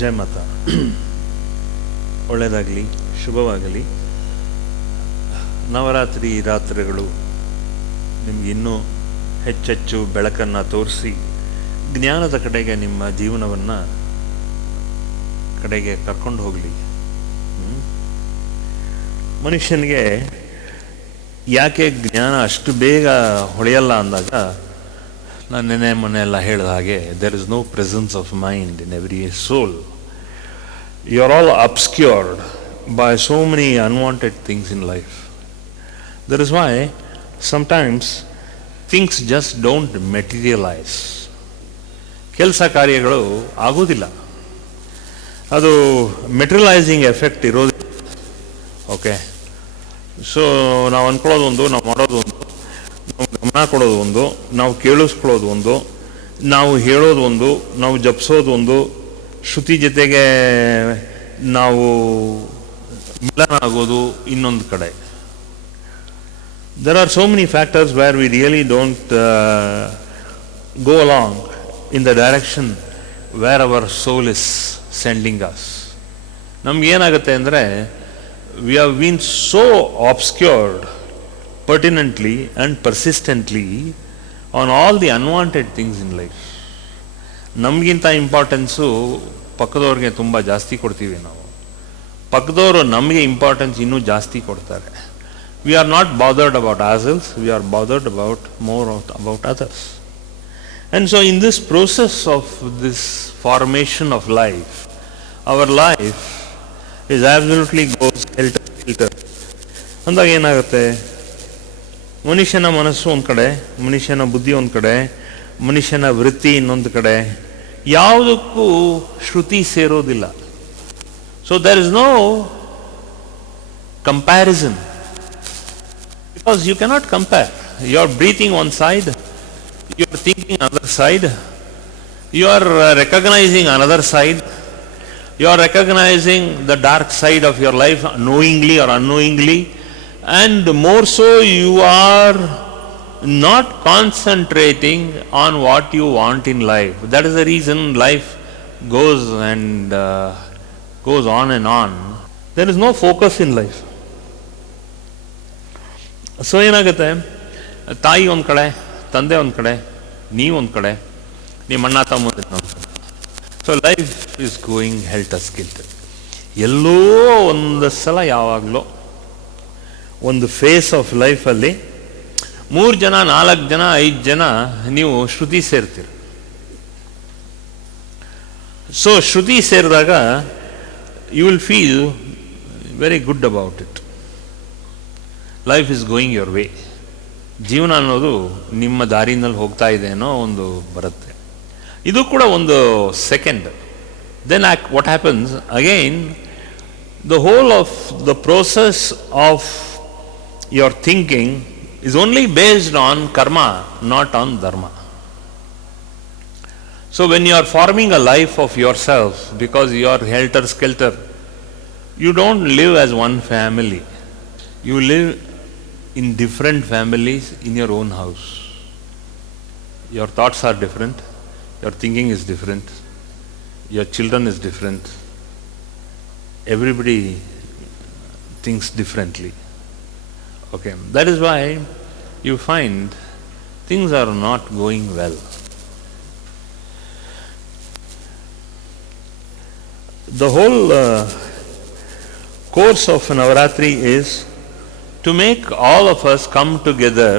ಜಯ ಮಾತಾ. ಒಳ್ಳೆಯದಾಗಲಿ, ಶುಭವಾಗಲಿ. ನವರಾತ್ರಿ ರಾತ್ರಿಗಳು ನಿಮ್ಗೆ ಇನ್ನೂ ಹೆಚ್ಚೆಚ್ಚು ಬೆಳಕನ್ನು ತೋರಿಸಿ ಜ್ಞಾನದ ಕಡೆಗೆ ನಿಮ್ಮ ಜೀವನವನ್ನು ಕಡೆಗೆ ಕರ್ಕೊಂಡು ಹೋಗಲಿ. ಮನುಷ್ಯನಿಗೆ ಯಾಕೆ ಜ್ಞಾನ ಅಷ್ಟು ಬೇಗ ಹೊಳೆಯಲ್ಲ ಅಂದಾಗ, ನಾನು ನೆನೆ ಮೊನ್ನೆಲ್ಲ ಹೇಳಿದ ಹಾಗೆ, there is no presence of mind in every soul. You are all obscured by so many unwanted things in life. That is why sometimes things just don't materialize. ಕೆಲಸ ಕಾರ್ಯಗಳು ಆಗೋದಿಲ್ಲ, ಅದು ಮೆಟೀರಿಯಲೈಸಿಂಗ್ ಎಫೆಕ್ಟ್ ಇರೋದಿಲ್ಲ. ಓಕೆ, ಸೊ ನಾವು ಅಂದ್ಕೊಳ್ಳೋದು ಒಂದು, ನಾವು ಮಾಡೋದು ಒಂದು, ನಾವು ಗಮನ ಕೊಡೋದು ಒಂದು, ನಾವು ಕೇಳಿಸ್ಕೊಳ್ಳೋದು ಒಂದು, ನಾವು ಹೇಳೋದು ಒಂದು, ನಾವು ಜಪಿಸೋದು ಒಂದು, ಶ್ರುತಿ ಜೊತೆಗೆ ನಾವು ಮಿಲನ ಆಗೋದು ಇನ್ನೊಂದು ಕಡೆ. There are so many factors where we really don't go along in the direction where our soul is sending us. ನಮಗೇನಾಗುತ್ತೆ ಅಂದರೆ, we have been so obscured pertinently and persistently on all the unwanted things in life. ನಮಗಿಂತ importance ಪಕ್ಕದವ್ರಿಗೆ ತುಂಬ ಜಾಸ್ತಿ ಕೊಡ್ತೀವಿ ನಾವು. ಪಕ್ಕದವರು ನಮಗೆ importance ಇನ್ನೂ ಜಾಸ್ತಿ ಕೊಡ್ತಾರೆ. We are not bothered about ourselves, we are bothered more about others. And so in this process of this formation of life, our life is absolutely goes helter-skelter. ಅಂದಾಗ ಏನಾಗುತ್ತೆ, ಮನುಷ್ಯನ ಮನಸ್ಸು ಒಂದು ಕಡೆ, ಮನುಷ್ಯನ ಬುದ್ಧಿ ಒಂದು ಕಡೆ, ಮನುಷ್ಯನ ವೃತ್ತಿ ಇನ್ನೊಂದು ಕಡೆ, ಯಾವುದಕ್ಕೂ ಶ್ರುತಿ ಸೇರೋದಿಲ್ಲ. So there is no comparison, because you cannot compare. You are breathing one side, you are thinking another side, you are recognizing another side, you are recognizing the dark side of your life knowingly or unknowingly, and more so you are not concentrating on what you want in life. That is the reason life goes on and on. There is no focus in life. So ಏನಾಗುತ್ತೆ, ತಾಯಿ ಒಂದು ಕಡೆ, ತಂದೆ ಒಂದು ಕಡೆ, ನೀವೊಂದು ಕಡೆ, ನಿಮ್ಮ ಅಣ್ಣ ತಮ್ಮ ಒಂದು ಕಡೆ. So life is going helter-skelter. ಎಲ್ಲೋ ಒಂದು ಸಲ ಯಾವಾಗಲೂ ಒಂದು ಫೇಸ್ ಆಫ್ ಲೈಫಲ್ಲಿ 3 ಜನ, 4 ಜನ, 5 ಜನ ನೀವು ಶ್ರುತಿ ಸೇರ್ತೀರಿ. ಸೊ ಶ್ರುತಿ ಸೇರಿದಾಗ you will feel very good about it. Life is going your way. ಜೀವನ ಅನ್ನೋದು ನಿಮ್ಮ ದಾರಿನಲ್ಲಿ ಹೋಗ್ತಾ ಇದೆ ಅನ್ನೋ ಒಂದು ಬರುತ್ತೆ. ಇದು ಕೂಡ ಒಂದು second. Then what happens again, the whole of the process of your thinking is only based on karma, not on dharma. So when you are forming a life of yourself, because you are helter-skelter, you don't live as one family. You live in different families in your own house. Your thoughts are different, your thinking is different, your children is different. Everybody thinks differently. Okay, that is why you find things are not going well. The whole course of Navarathri is to make all of us come together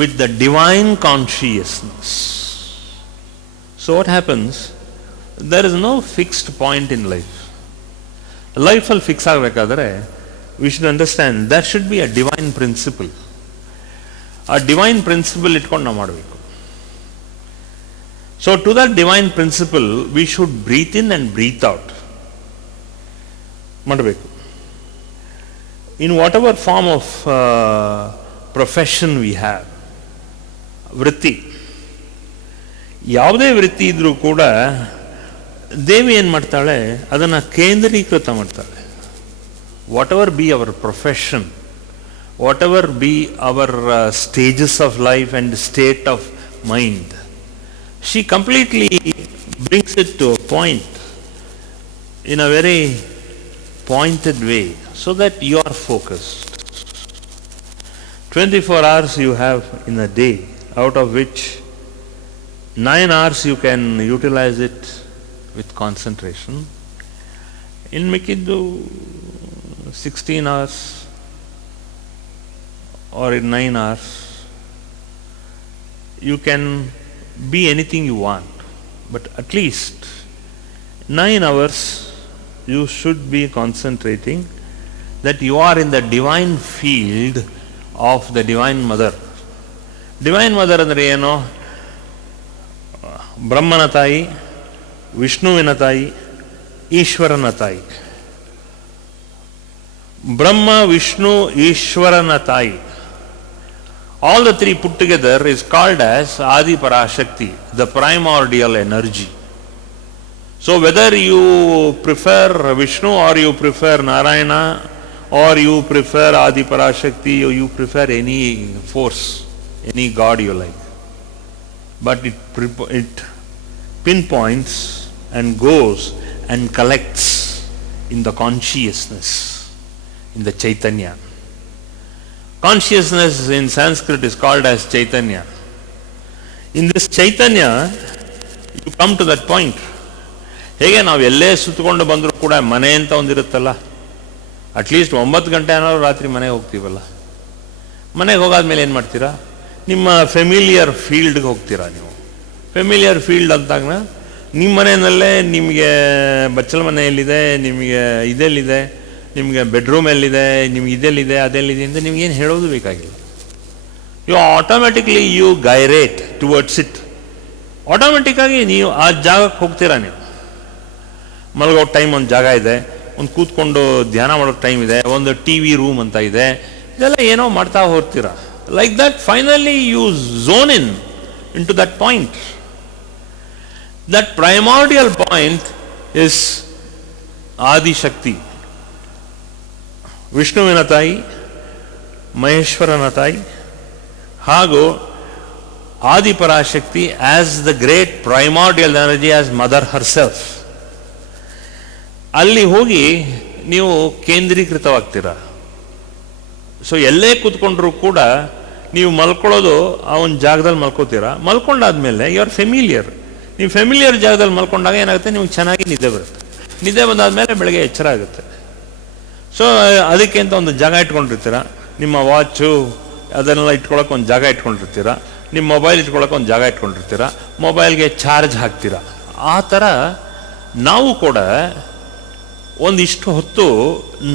with the divine consciousness. So what happens? There is no fixed point in life. Life will fix agabekadre, we should understand there should be a divine principle. A divine principle itkondu ನಾವು ಮಾಡಬೇಕು. So to that divine principle we should breathe in and breathe out. ಮಾಡಬೇಕು. In whatever form of profession we have, ವೃತ್ತಿ, ಯಾವುದೇ ವೃತ್ತಿ ಇದ್ರೂ ಕೂಡ ದೇವಿ ಏನು ಮಾಡ್ತಾಳೆ, ಅದನ್ನು ಕೇಂದ್ರೀಕೃತ ಮಾಡ್ತಾಳೆ. Whatever be our profession, whatever be our stages of life and state of mind, she completely brings it to a point in a very pointed way so that you are focused. 24 hours you have in a day, out of which 9 hours you can utilize it with concentration. In Mikiddu, 16 hours or in 9 hours, you can be anything you want, but at least 9 hours you should be concentrating that you are in the divine field of the Divine Mother. Divine Mother ಅಂದರೆ ಏನು? ಬ್ರಹ್ಮನ ತಾಯಿ, ವಿಷ್ಣುವಿನ ತಾಯಿ, ಈಶ್ವರನ ತಾಯಿ. ಬ್ರಹ್ಮ, ವಿಷ್ಣು, ಈಶ್ವರನ ತಾಯಿ. All the three put together is called as Adi Parashakti, the primordial energy. So whether you prefer Vishnu or you prefer Narayana or you prefer Adi Parashakti or you prefer any force, any god you like, but it pinpoints and goes and collects in the consciousness, in the Chaitanya. Consciousness in Sanskrit is called as Chaitanya. In this Chaitanya, you come to that point. ಹೇಗೆ ನಾವು ಎಲ್ಲೇ ಸುತ್ತಕೊಂಡು ಬಂದರೂ ಕೂಡ ಮನೆ ಅಂತ ಒಂದಿರುತ್ತಲ್ಲ, at least 9 ಗಂಟೆ ಏನಾದ್ರು ರಾತ್ರಿ ಮನೆಗೆ ಹೋಗ್ತೀವಲ್ಲ, ಮನೆಗೆ ಹೋಗಾದ್ಮೇಲೆ ಏನು ಮಾಡ್ತೀರಾ? ನಿಮ್ಮ ಫೆಮಿಲಿಯರ್ ಫೀಲ್ಡ್ಗೆ ಹೋಗ್ತೀರಾ. ನೀವು ಫೆಮಿಲಿಯರ್ ಫೀಲ್ಡ್ ಅಂತಾಗ ನಿಮ್ಮ ಮನೆಯಲ್ಲೇ ನಿಮಗೆ ಬಚ್ಚಲ ಮನೆ ಎಲ್ಲಿದೆ, ನಿಮಗೆ ಇದೆಲ್ಲಿದೆ, ನಿಮಗೆ ಬೆಡ್ರೂಮ್ ಎಲ್ಲಿದೆ, ನಿಮ್ಗೆ ಇದೆಲ್ಲಿದೆ, ಅದೆಲ್ಲಿದೆ ಅಂತ ನಿಮ್ಗೇನು ಹೇಳೋದು ಬೇಕಾಗಿಲ್ಲ. You automatically you gyrate towards it. ಆಟೋಮೆಟಿಕ್ಕಾಗಿ ನೀವು ಆ ಜಾಗಕ್ಕೆ ಹೋಗ್ತೀರಾ. ನೀವು ಮಲಗೋ ಟೈಮ್ ಒಂದು ಜಾಗ ಇದೆ, ಒಂದು ಕೂತ್ಕೊಂಡು ಧ್ಯಾನ ಮಾಡೋಕ್ಕೆ ಟೈಮ್ ಇದೆ, ಒಂದು ಟಿ ವಿ ರೂಮ್ ಅಂತ ಇದೆ, ಇದೆಲ್ಲ ಏನೋ ಮಾಡ್ತಾ ಹೋಗ್ತೀರಾ. Like that finally you zone in to that point. That primordial point is Adishakti, ವಿಷ್ಣುವಿನ ತಾಯಿ, ಮಹೇಶ್ವರನ ತಾಯಿ, ಹಾಗೂ Adi Parashakti as the great primordial energy as mother herself. ಅಲ್ಲಿ ಹೋಗಿ ನೀವು ಕೇಂದ್ರೀಕೃತವಾಗ್ತೀರ. ಸೊ ಎಲ್ಲೇ ಕೂತ್ಕೊಂಡ್ರೂ ಕೂಡ ನೀವು ಮಲ್ಕೊಳ್ಳೋದು ಆ ಒಂದು ಜಾಗದಲ್ಲಿ ಮಲ್ಕೋತೀರ. ಮಲ್ಕೊಂಡಾದ್ಮೇಲೆ ಯು ಆರ್ ಫೆಮಿಲಿಯರ್. ನೀವು ಫೆಮಿಲಿಯರ್ ಜಾಗದಲ್ಲಿ ಮಲ್ಕೊಂಡಾಗ ಏನಾಗುತ್ತೆ, ನಿಮ್ಗೆ ಚೆನ್ನಾಗಿ ನಿದ್ದೆ ಬರುತ್ತೆ. ನಿದ್ದೆ ಬಂದಾದ್ಮೇಲೆ ಬೆಳಗ್ಗೆ ಎಚ್ಚರ ಆಗುತ್ತೆ. ಸೊ ಅದಕ್ಕೆ ಅಂತ ಒಂದು ಜಾಗ ಇಟ್ಕೊಂಡಿರ್ತೀರ. ನಿಮ್ಮ ವಾಚು ಅದನ್ನೆಲ್ಲ ಇಟ್ಕೊಳಕ್ಕೆ ಒಂದು ಜಾಗ ಇಟ್ಕೊಂಡಿರ್ತೀರ. ನಿಮ್ಮ ಮೊಬೈಲ್ ಇಟ್ಕೊಳಕ್ಕೆ ಒಂದು ಜಾಗ ಇಟ್ಕೊಂಡಿರ್ತೀರ. ಮೊಬೈಲ್ಗೆ ಚಾರ್ಜ್ ಹಾಕ್ತೀರ. ಆ ಥರ ನಾವು ಕೂಡ ಒಂದಿಷ್ಟು ಹೊತ್ತು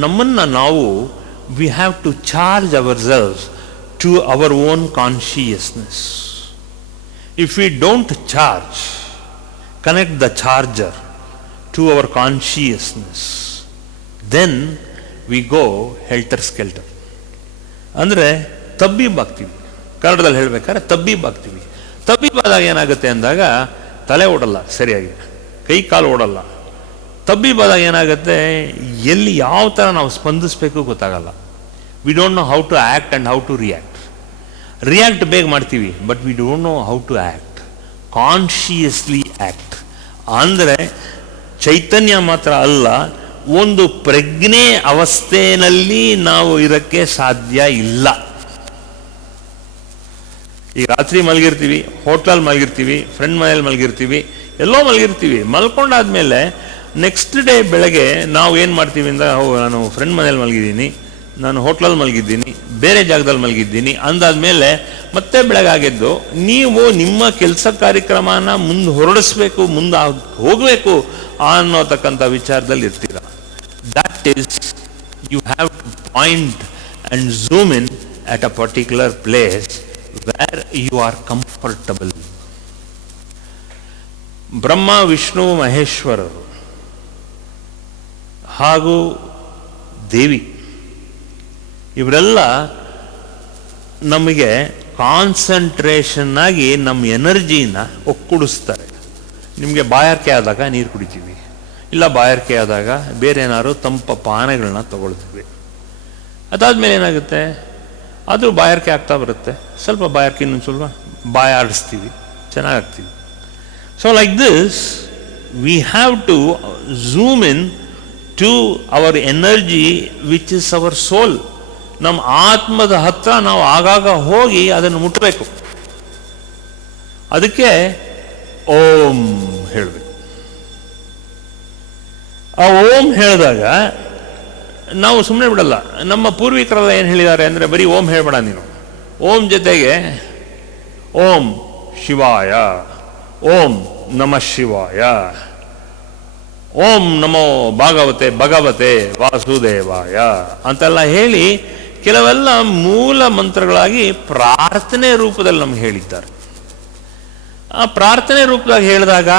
ನಮ್ಮನ್ನು ನಾವು we have to charge ourselves to our own consciousness. If we don't charge, connect the charger to our consciousness, then we go helter-skelter. ಅಂದರೆ ತಬ್ಬೀಬಾಗ್ತೀವಿ. ಕನ್ನಡದಲ್ಲಿ ಹೇಳಬೇಕಾದ್ರೆ ತಬ್ಬೀಬಾಗ್ತೀವಿ. ತಬ್ಬೀಬಾದಾಗ ಏನಾಗುತ್ತೆ ಅಂದಾಗ ತಲೆ ಓಡಲ್ಲ, ಸರಿಯಾಗಿ ಕೈ ಕಾಲು ಓಡಲ್ಲ. ತಬ್ಬೀಬಾದಾಗ ಏನಾಗುತ್ತೆ, ಎಲ್ಲಿ ಯಾವ ಥರ ನಾವು ಸ್ಪಂದಿಸಬೇಕು ಗೊತ್ತಾಗಲ್ಲ. We don't know how to act and how to react. React ಬೇಗ ಮಾಡ್ತೀವಿ, but we don't know how to act, consciously act. ಅಂದರೆ ಚೈತನ್ಯ ಮಾತ್ರ ಅಲ್ಲ, ಒಂದು ಪ್ರಜ್ಞೆ ಅವಸ್ಥೆಯಲ್ಲಿ ನಾವು ಇರೋಕ್ಕೆ ಸಾಧ್ಯ ಇಲ್ಲ. ಈಗ ರಾತ್ರಿ ಮಲಗಿರ್ತೀವಿ, ಹೋಟ್ಲಲ್ಲಿ ಮಲಗಿರ್ತೀವಿ, ಫ್ರೆಂಡ್ ಮನೇಲಿ ಮಲಗಿರ್ತೀವಿ, ಎಲ್ಲೋ ಮಲಗಿರ್ತೀವಿ. ಮಲ್ಕೊಂಡಾದ್ಮೇಲೆ ನೆಕ್ಸ್ಟ್ ಡೇ ಬೆಳಗ್ಗೆ ನಾವು ಏನು ಮಾಡ್ತೀವಿ ಅಂದರೆ, ನಾನು ಫ್ರೆಂಡ್ ಮನೇಲಿ ಮಲಗಿದ್ದೀನಿ, ನಾನು ಹೋಟ್ಲಲ್ಲಿ ಮಲಗಿದ್ದೀನಿ, ಬೇರೆ ಜಾಗದಲ್ಲಿ ಮಲಗಿದ್ದೀನಿ ಅಂದಾದ್ಮೇಲೆ ಮತ್ತೆ ಬೆಳಗಾಗಿದ್ದು ನೀವು ನಿಮ್ಮ ಕೆಲಸ ಕಾರ್ಯಕ್ರಮನ ಮುಂದೆ ಹೊರಡಿಸ್ಬೇಕು, ಮುಂದೆ ಹೋಗಬೇಕು ಅನ್ನೋತಕ್ಕಂಥ ವಿಚಾರದಲ್ಲಿ ಇರ್ತೀರ. That is you have to point and zoom in at a particular place where you are comfortable. Brahma, Vishnu, ಮಹೇಶ್ವರರು ಹಾಗೂ ದೇವಿ ಇವರೆಲ್ಲ ನಮಗೆ ಕಾನ್ಸಂಟ್ರೇಷನ್ ಆಗಿ ನಮ್ಮ ಎನರ್ಜಿನ ಒಕ್ಕೂಡಿಸ್ತಾರೆ. ನಿಮಗೆ ಬಾಯಾರಿಕೆ ಆದಾಗ ನೀರು ಕುಡಿತೀವಿ, ಇಲ್ಲ ಬಾಯಾರಿಕೆ ಆದಾಗ ಬೇರೆ ಏನಾದ್ರು ತಂಪ ಪಾನಗಳನ್ನ ತಗೊಳ್ತೀವಿ. ಅದಾದಮೇಲೆ ಏನಾಗುತ್ತೆ, ಅದು ಬಾಯಾರಿಕೆ ಆಗ್ತಾ ಬರುತ್ತೆ, ಸ್ವಲ್ಪ ಬಾಯಾರಿಕೆ ಇನ್ನೊಂದು ಸ್ವಲ್ಪ ಬಾಯಾಡಿಸ್ತೀವಿ, ಚೆನ್ನಾಗಾಗ್ತೀವಿ. So like this we have to zoom in to our energy which is our soul. ನಮ್ಮ ಆತ್ಮದ ಹತ್ರ ನಾವು ಆಗಾಗ ಹೋಗಿ ಅದನ್ನು ಮುಟ್ಟಬೇಕು. ಅದಕ್ಕೆ ಓಂ ಹೇಳಬೇಕು. ಆ ಓಂ ಹೇಳಿದಾಗ ನಾವು ಸುಮ್ಮನೆ ಬಿಡಲ್ಲ. ನಮ್ಮ ಪೂರ್ವಿಕರೆಲ್ಲ ಏನು ಹೇಳಿದ್ದಾರೆ ಅಂದರೆ, ಬರೀ ಓಂ ಹೇಳಬೇಡ ನೀನು, ಓಂ ಜೊತೆಗೆ ಓಂ ಶಿವಾಯ, ಓಂ ನಮಃ ಶಿವಾಯ, ಓಂ ನಮೋ ಭಗವತೆ ವಾಸುದೇವಾಯ ಅಂತೆಲ್ಲ ಹೇಳಿ ಕೆಲವೆಲ್ಲ ಮೂಲ ಮಂತ್ರಗಳಾಗಿ ಪ್ರಾರ್ಥನೆ ರೂಪದಲ್ಲಿ ನಮ್ಗೆ ಹೇಳಿದ್ದಾರೆ. ಆ ಪ್ರಾರ್ಥನೆ ರೂಪದಾಗ ಹೇಳಿದಾಗ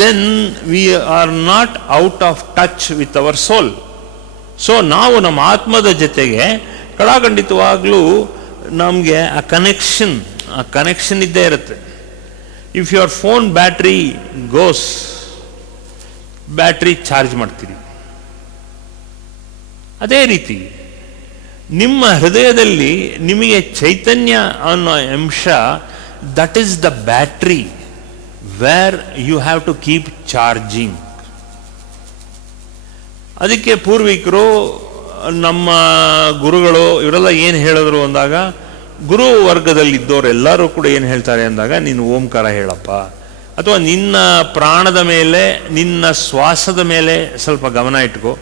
then we are not out of touch with our soul. So ನಾವು ನಮ್ಮ ಆತ್ಮದ ಜೊತೆಗೆ ಕಡಾಖಂಡಿತವಾಗ್ಲೂ ನಮಗೆ ಆ ಕನೆಕ್ಷನ್ ಇದ್ದೇ ಇರುತ್ತೆ. If your phone battery goes, battery charge ಮಾಡ್ತೀರಿ. ಅದೇ ರೀತಿ ನಿಮ್ಮ ಹೃದಯದಲ್ಲಿ ನಿಮಗೆ ಚೈತನ್ಯ ಅನ್ನೋ ಅಂಶ, that is the battery where you have to keep charging. ಅದಕ್ಕೆ ಪೂರ್ವಿಕರು, ನಮ್ಮ ಗುರುಗಳು ಇವರೆಲ್ಲ ಏನು ಹೇಳಿದ್ರು ಅಂದಾಗ, ಗುರು ವರ್ಗದಲ್ಲಿದ್ದವರೆಲ್ಲರೂ ಕೂಡ ಏನು ಹೇಳ್ತಾರೆ ಅಂದಾಗ, ನೀನು ಓಂಕಾರ ಹೇಳಪ್ಪ, ಅಥವಾ ನಿನ್ನ ಪ್ರಾಣದ ಮೇಲೆ, ನಿನ್ನ ಶ್ವಾಸದ ಮೇಲೆ ಸ್ವಲ್ಪ ಗಮನ ಇಟ್ಕೋ.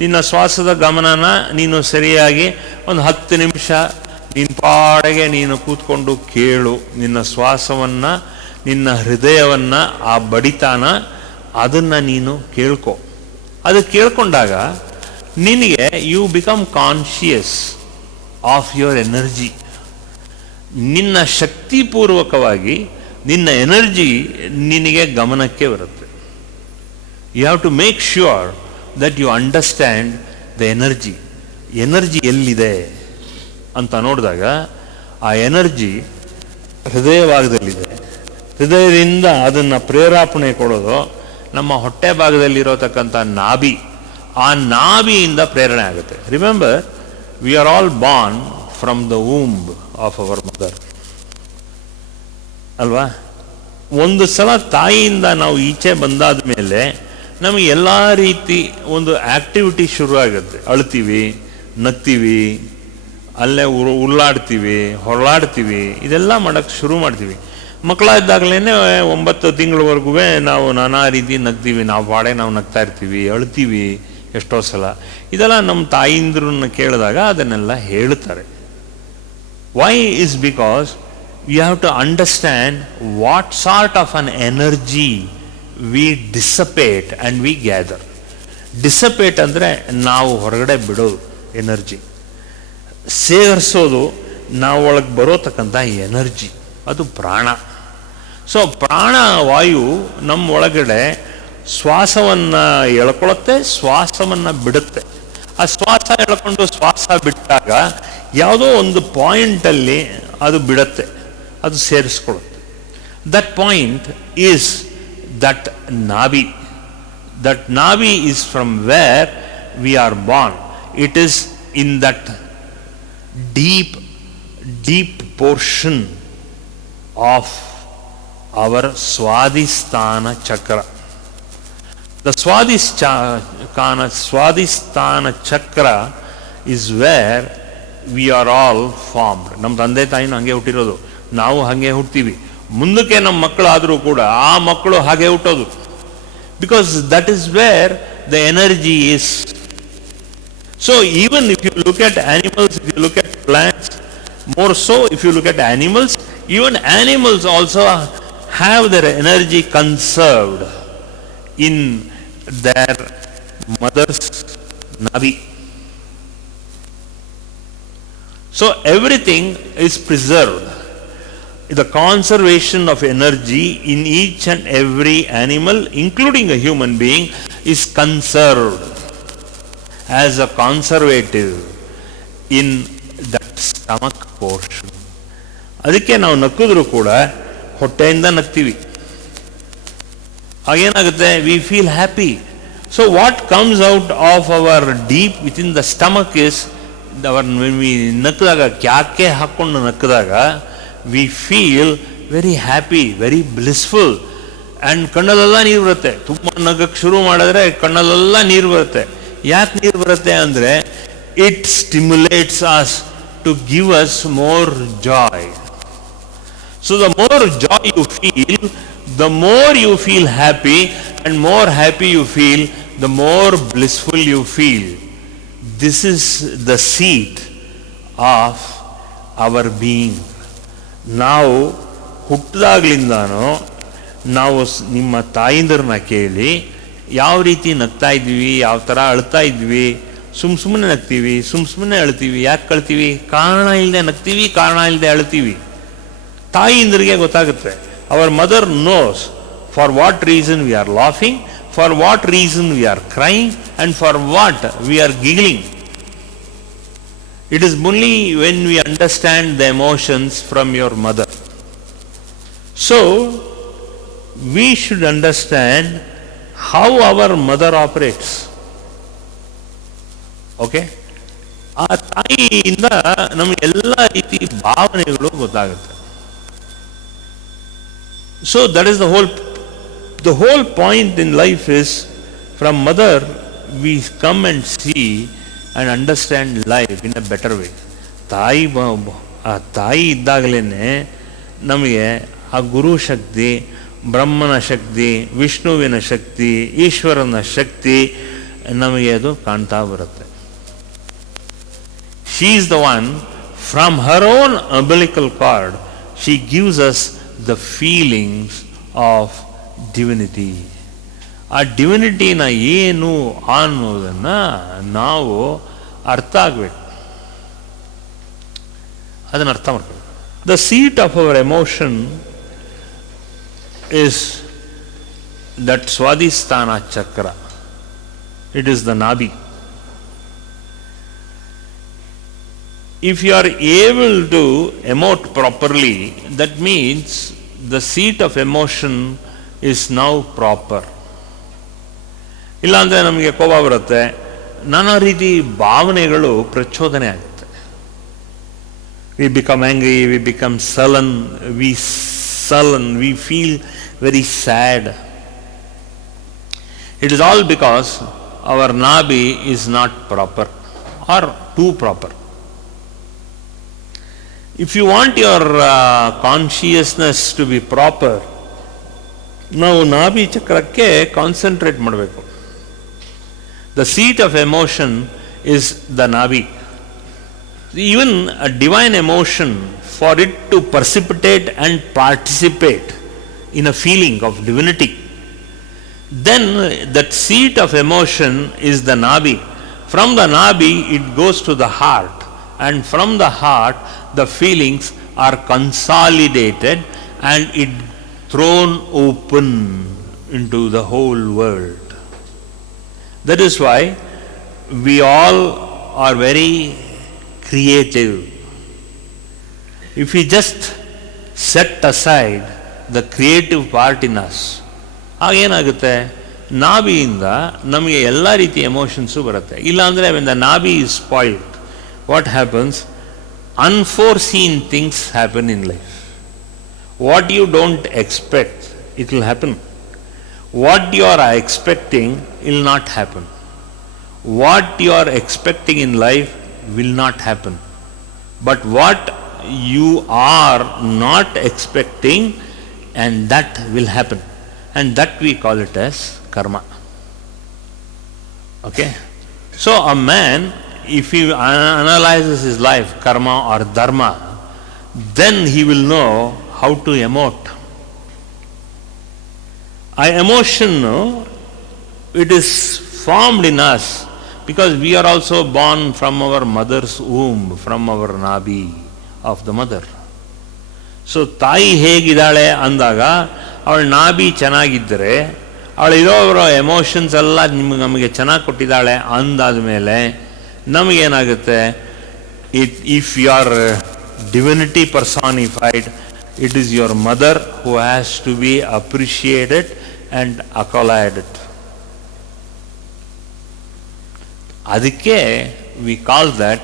ನಿನ್ನ ಶ್ವಾಸದ ಗಮನನ ನೀನು ಸರಿಯಾಗಿ ಒಂದು 10 ನಿಮಿಷ ನಿನ್ನ ಪಾಡೆಗೆ ನೀನು ಕೂತ್ಕೊಂಡು ಕೇಳು. ನಿನ್ನ ಶ್ವಾಸವನ್ನು, ನಿನ್ನ ಹೃದಯವನ್ನು, ಆ ಬಡಿತಾನ ಅದನ್ನು ನೀನು ಕೇಳ್ಕೊ. ಅದು ಕೇಳ್ಕೊಂಡಾಗ ನಿನಗೆ you become conscious of your energy. ನಿನ್ನ ಶಕ್ತಿಪೂರ್ವಕವಾಗಿ ನಿನ್ನ ಎನರ್ಜಿ ನಿನಗೆ ಗಮನಕ್ಕೆ ಬರುತ್ತೆ. You have to make sure that you understand the energy. Energy ಎಲ್ಲಿದೆ ಅಂತ ನೋಡಿದಾಗ ಆ ಎನರ್ಜಿ ಹೃದಯ ಭಾಗದಲ್ಲಿದೆ. ಹೃದಯದಿಂದ ಅದನ್ನು ಪ್ರೇರೇಪಣೆ ಕೊಡೋದು ನಮ್ಮ ಹೊಟ್ಟೆ ಭಾಗದಲ್ಲಿರೋತಕ್ಕಂಥ ನಾಭಿ. ಆ ನಾಭಿಯಿಂದ ಪ್ರೇರಣೆ ಆಗುತ್ತೆ. Remember, V are all Born from the womb of our mother ಅಲ್ವಾ? ಒಂದು ಸಲ ತಾಯಿಯಿಂದ ನಾವು ಈಚೆ ಬಂದಾದ ಮೇಲೆ ನಮಗೆ ಎಲ್ಲ ರೀತಿ ಒಂದು ಆ್ಯಕ್ಟಿವಿಟಿ ಶುರುವಾಗುತ್ತೆ. ಅಳ್ತೀವಿ, ನಗ್ತೀವಿ, ಅಲ್ಲೇ ಉರುಳಾಡ್ತೀವಿ, ಹೊರಳಾಡ್ತೀವಿ, ಇದೆಲ್ಲ ಮಾಡೋಕ್ಕೆ ಶುರು ಮಾಡ್ತೀವಿ. ಮಕ್ಕಳಾದ್ದಾಗಲೇ 9 ತಿಂಗಳವರೆಗೂ ನಾವು ನಾನಾ ರೀತಿ ನಗ್ತೀವಿ. ನಾವು ಬಾಡೆ ನಾವು ನಗ್ತಾ ಇರ್ತೀವಿ, ಅಳ್ತೀವಿ ಎಷ್ಟೋ ಸಲ. ಇದೆಲ್ಲ ನಮ್ಮ ತಾಯಿಂದ್ರನ್ನ ಕೇಳಿದಾಗ ಅದನ್ನೆಲ್ಲ ಹೇಳ್ತಾರೆ. Why is because you have to understand what sort of an energy we dissipate and we gather. Dissipate ಅಂದರೆ ನಾವು ಹೊರಗಡೆ ಬಿಡೋದು ಎನರ್ಜಿ, ಸೇರಿಸೋದು ನಾವು ಒಳಗೆ ಬರೋತಕ್ಕಂಥ ಎನರ್ಜಿ, ಅದು ಪ್ರಾಣ. ಸೊ ಪ್ರಾಣವಾಯು ನಮ್ಮ ಒಳಗಡೆ ಶ್ವಾಸವನ್ನು ಎಳ್ಕೊಳ್ಳುತ್ತೆ, ಶ್ವಾಸವನ್ನು ಬಿಡುತ್ತೆ. ಆ ಶ್ವಾಸ ಎಳ್ಕೊಂಡು ಶ್ವಾಸ ಬಿಟ್ಟಾಗ ಯಾವುದೋ ಒಂದು ಪಾಯಿಂಟಲ್ಲಿ ಅದು ಬಿಡುತ್ತೆ, ಅದು ಸೇರಿಸ್ಕೊಳ್ಳುತ್ತೆ. ದಟ್ ಪಾಯಿಂಟ್ ಈಸ್ ದಟ್ ನಾಭಿ. ದಟ್ ನಾಭಿ is from where we are born. It is in that deep portion of our Swadhisthana chakra. The Swadhisthana chakra is where we are all formed. ನಮ್ಮ ತಂದೆ ತಾಯಿನೂ ಹಾಗೆ ಹುಟ್ಟಿರೋದು, ನಾವು ಹಾಗೆ ಹುಡ್ತೀವಿ. ಮುಂದಕ್ಕೆ ನಮ್ಮ ಮಕ್ಕಳಾದರೂ ಕೂಡ ಆ ಮಕ್ಕಳು ಹಾಗೆ ಹುಟ್ಟೋದು. Because that is where the energy is. So even if you look at animals, if you look at plants, more so if you look at animals, even animals also have their energy conserved in their mother's navi. So everything is preserved. The conservation of energy in each and every animal, including a human being, is conserved as a conservative in that stomach portion. ಅದಕ್ಕೆ ನಾವು ನಕ್ಕಿದ್ರು ಕೂಡ ಹೊಟ್ಟೆಯಿಂದ ನಗ್ತೀವಿ. ಆಗೇನಾಗುತ್ತೆ, we feel happy. So what comes out of our deep within the stomach is our ನಕ್ಕಿದಾಗ, ಕ್ಯಾಕೆ ಹಾಕ್ಕೊಂಡು ನಕ್ಕಿದಾಗ we feel very happy, very blissful. And ಕಣ್ಣಲ್ಲೆಲ್ಲ ನೀರು ಬರುತ್ತೆ. ತುಂಬ ನಗಕ್ಕೆ ಶುರು ಮಾಡಿದ್ರೆ ಕಣ್ಣಲ್ಲೆಲ್ಲ ನೀರು ಬರುತ್ತೆ. ಯಾಕೆ ನೀರು ಬರುತ್ತೆ ಅಂದರೆ it stimulates us to give us more joy. So the more joy you feel, the more you feel happy, and more happy you feel, the more blissful you feel. This is the seat of our being. ನಾವು ಹುಟ್ಟಿದಾಗ್ಲಿಂದಾನು ನಾವು ನಿಮ್ಮ ತಾಯಿಂದ್ರನ್ನ ಕೇಳಿ ಯಾವ ರೀತಿ ನಗ್ತಾ ಇದ್ವಿ, ಯಾವ ಥರ ಅಳ್ತಾ ಇದ್ವಿ, ಸುಮ್ಮನೆ ನಗ್ತೀವಿ, ಸುಮ್ಮನೆ ಅಳ್ತೀವಿ. ಯಾಕೆ ಕಳ್ತೀವಿ? ಕಾರಣ ಇಲ್ಲದೆ ನಗ್ತೀವಿ, ಕಾರಣ ಇಲ್ಲದೆ ಅಳ್ತೀವಿ. ತಾಯಿಯಿಂದ್ರಿಗೆ ಗೊತ್ತಾಗುತ್ತೆ. Our mother knows for what reason we are laughing, for what reason we are crying, and for what we are giggling. It is only when we understand the emotions from your mother. So, we should understand how our mother operates. Okay? ಆ ತಾಯಿಯಿಂದ ನಮಗೆ ಎಲ್ಲ ರೀತಿ ಭಾವನೆಗಳು ಗೊತ್ತಾಗುತ್ತೆ. So that is the whole point in life is, from mother we come and see and understand life in a better way. ಆ ತಾಯಿ ಇದ್ದಾಗಲೇ ನಮಗೆ ಆ ಗುರು ಶಕ್ತಿ, ಬ್ರಹ್ಮನ ಶಕ್ತಿ, ವಿಷ್ಣುವಿನ ಶಕ್ತಿ, ಈಶ್ವರನ ಶಕ್ತಿ ನಮಗೆ ಅದು ಕಾಣ್ತಾ ಬರುತ್ತೆ. She is the one, from her own umbilical cord, she gives us the feelings of divinity. ಆ ಡಿವಿನಿಟಿನ ಏನು ಅನ್ನೋದನ್ನು ನಾವು ಅರ್ಥ ಆಗಬೇಕು, ಅದನ್ನು ಅರ್ಥ ಮಾಡ್ಬೇಕು. The seat of our emotion is that Swadhisthana chakra. It is the ನಾಭಿ. If you are able to emote properly, that means the seat of emotion is now proper. ಇಲ್ಲಾಂದರೆ ನಮಗೆ ಕೋಪ ಬರುತ್ತೆ, ನಾನಾ ರೀತಿ ಭಾವನೆಗಳು ಪ್ರಚೋದನೆ ಆಗುತ್ತೆ. We become angry, we become sullen, we feel very sad. It is all because our nabi is not proper or too proper. If you want your consciousness to be proper, ನಾವು ನಾಭಿ ಚಕ್ರಕ್ಕೆ ಕಾನ್ಸಂಟ್ರೇಟ್ ಮಾಡಬೇಕು. The seat of emotion is the navi. Even a divine emotion, for it to precipitate and participate in a feeling of divinity, then that seat of emotion is the navi. From the navi it goes to the heart, and from the heart the feelings are consolidated and it thrown open into the whole world. That is why we all are very creative. If we just set aside the creative part in us, ಆಗೇನಾಗುತ್ತೆ, ನಾಭಿಯಿಂದ ನಮಗೆ ಎಲ್ಲ ರೀತಿಯ emotions ಬರುತ್ತೆ. ಇಲ್ಲಾಂದರೆ when the nabi is spoiled, what happens? Unforeseen things happen in life. What you don't expect, it will happen. What you are expecting will not happen. What you are expecting in life will not happen. But what you are not expecting, and that will happen. And that we call it as karma. Okay? So a man, if he analyzes his life, karma or dharma, then he will know how to emote. Our emotion, it is formed in us because we are also born from our mother's womb, from our nabi of the mother. So ತಾಯಿ ಹೇಗಿದ್ದಾಳೆ ಅಂದಾಗ ಅವಳ ನಾಭಿ ಚೆನ್ನಾಗಿದ್ದರೆ, ಅವಳಿರೋರ emotions ಎಲ್ಲ ನಮಗೆ ಚೆನ್ನಾಗಿ ಕೊಟ್ಟಿದ್ದಾಳೆ ಅಂದಾದ ಮೇಲೆ ನಮಗೇನಾಗುತ್ತೆ, if you are divinity personified, it is your mother who has to be appreciated and accoladed. ಅದಕ್ಕೆ we call that,